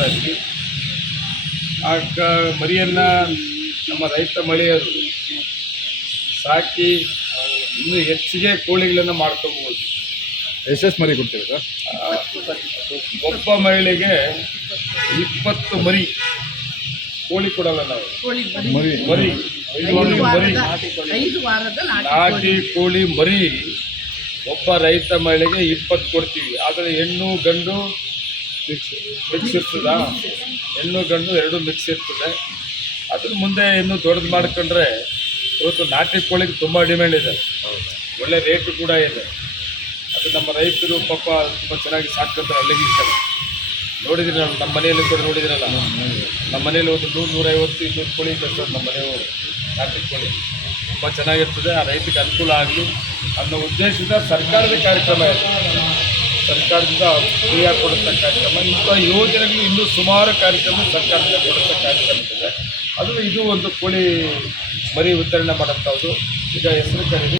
ಮಾಡ್ತಾ ಇದ್ವಿ. ಆ ಮರಿಯನ್ನು ನಮ್ಮ ರೈತ ಮಹಿಳೆಯರು ಸಾಕಿ ಇನ್ನೂ ಹೆಚ್ಚಿಗೆ ಕೋಳಿಗಳನ್ನು ಮಾಡ್ಕೋಬಹುದು. ಎಷ್ಟೆಷ್ಟು ಮರಿ ಕೊಡ್ತೀವಿ ಸರ್? ಒಬ್ಬ ಮಹಿಳೆಗೆ 20 ಮರಿ ಕೋಳಿ ಕೊಡಲ್ಲ ನಾವು. ಮರಿ ಮರಿ 5 ಮರಿ ನಾಟಿ ಕೋಳಿ ಮರಿ ಒಬ್ಬ ರೈತ ಮಹಿಳೆಗೆ 20 ಕೊಡ್ತೀವಿ. ಆದರೆ ಹೆಣ್ಣು ಗಂಡು ಮಿಕ್ಸ್ ಇರ್ತದ, ಹೆಣ್ಣು ಗಂಡು ಎರಡು ಮಿಕ್ಸ್ ಇರ್ತದೆ. ಅದ್ರ ಮುಂದೆ ಇನ್ನೂ ದೊಡ್ಡದು ಮಾಡ್ಕೊಂಡ್ರೆ ಇವತ್ತು ನಾಟಿ ಕೋಳಿಗೆ ತುಂಬ ಡಿಮ್ಯಾಂಡ್ ಇದೆ, ಒಳ್ಳೆ ರೇಟು ಕೂಡ ಇದೆ. ಅದು ನಮ್ಮ ರೈತರು ಪಾಪ ತುಂಬ ಚೆನ್ನಾಗಿ ಸಾಕ್ತಾರೆ. ಅಲ್ಲಿಗೆ ಇರ್ತಾರೆ, ನೋಡಿದಿರಲ್ಲ ನಮ್ಮ ಮನೆಯಲ್ಲಿ ಕೂಡ ನೋಡಿದಿರಲ್ಲ. ನಮ್ಮ ಮನೇಲಿ ಒಂದು 100-150-200 ಕೋಳಿ ಇದೆ ಸರ್ ನಮ್ಮ ಮನೆಯವರು. ನಾಟಿ ಕೋಳಿ ತುಂಬ ಚೆನ್ನಾಗಿರ್ತದೆ. ಆ ರೈತರಿಗೆ ಅನುಕೂಲ ಆಗಲಿ ಅನ್ನೋ ಉದ್ದೇಶದಿಂದ ಸರ್ಕಾರದ ಕಾರ್ಯಕ್ರಮ ಇದೆ. ಸರ್ಕಾರದಿಂದ ಫ್ರೀಯಾಗಿ ಕೊಡುವಂಥ ಕಾರ್ಯಕ್ರಮ, ಇಂಥ ಯೋಜನೆಗಳು ಇನ್ನೂ ಸುಮಾರು ಕಾರ್ಯಕ್ರಮ ಸರ್ಕಾರದಿಂದ ಕೊಡುವಂಥ ಕಾರ್ಯಕ್ರಮ ಇದೆ. ಇದು ಒಂದು ಕೋಳಿ ಮರಿ ವಿತರಣೆ ಮಾಡೋಂಥದ್ದು. ಈಗ ಹೆಸರು ಕರೀರಿ